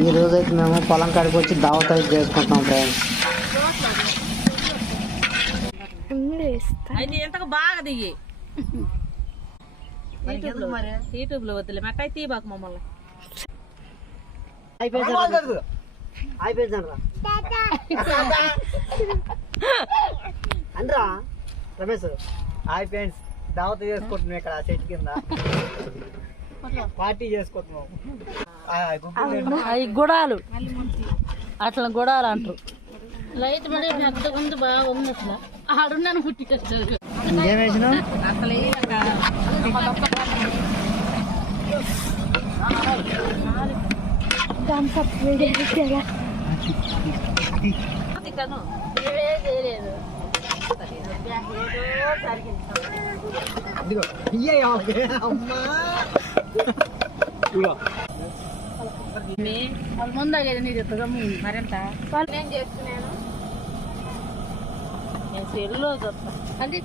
ఈ రోజు అయితే మేము పొలం కాడికి వచ్చి దావత్ అయితే చేసుకుంటాం ఫ్రెండ్స్. అయితే ఎంతకు బాగా దిగి యూట్యూబ్ లో వద్దులే మెట్టయి తీబాకు మమ్మల్ని. అనరా రమేష్. హాయ్ ఫ్రెండ్స్, దావత్ చేసుకుంటున్నాం ఇక్కడ చెట్టు కింద పార్టీ చేసుకుంటున్నాం. అవి గుడాలు అట్లా గుడాలు అంటారు. లైట్ పడి పెద్ద ఉంది బాగా ఉంది. అసలు ఆడున్నాను పుట్టికొచ్చారు. ఇంకేం వేసినాం అసలు ముందు లేదు నీ చెప్తా మరింత నేను చేస్తున్నాను. నేను సెల్లో చూస్తాను అంటే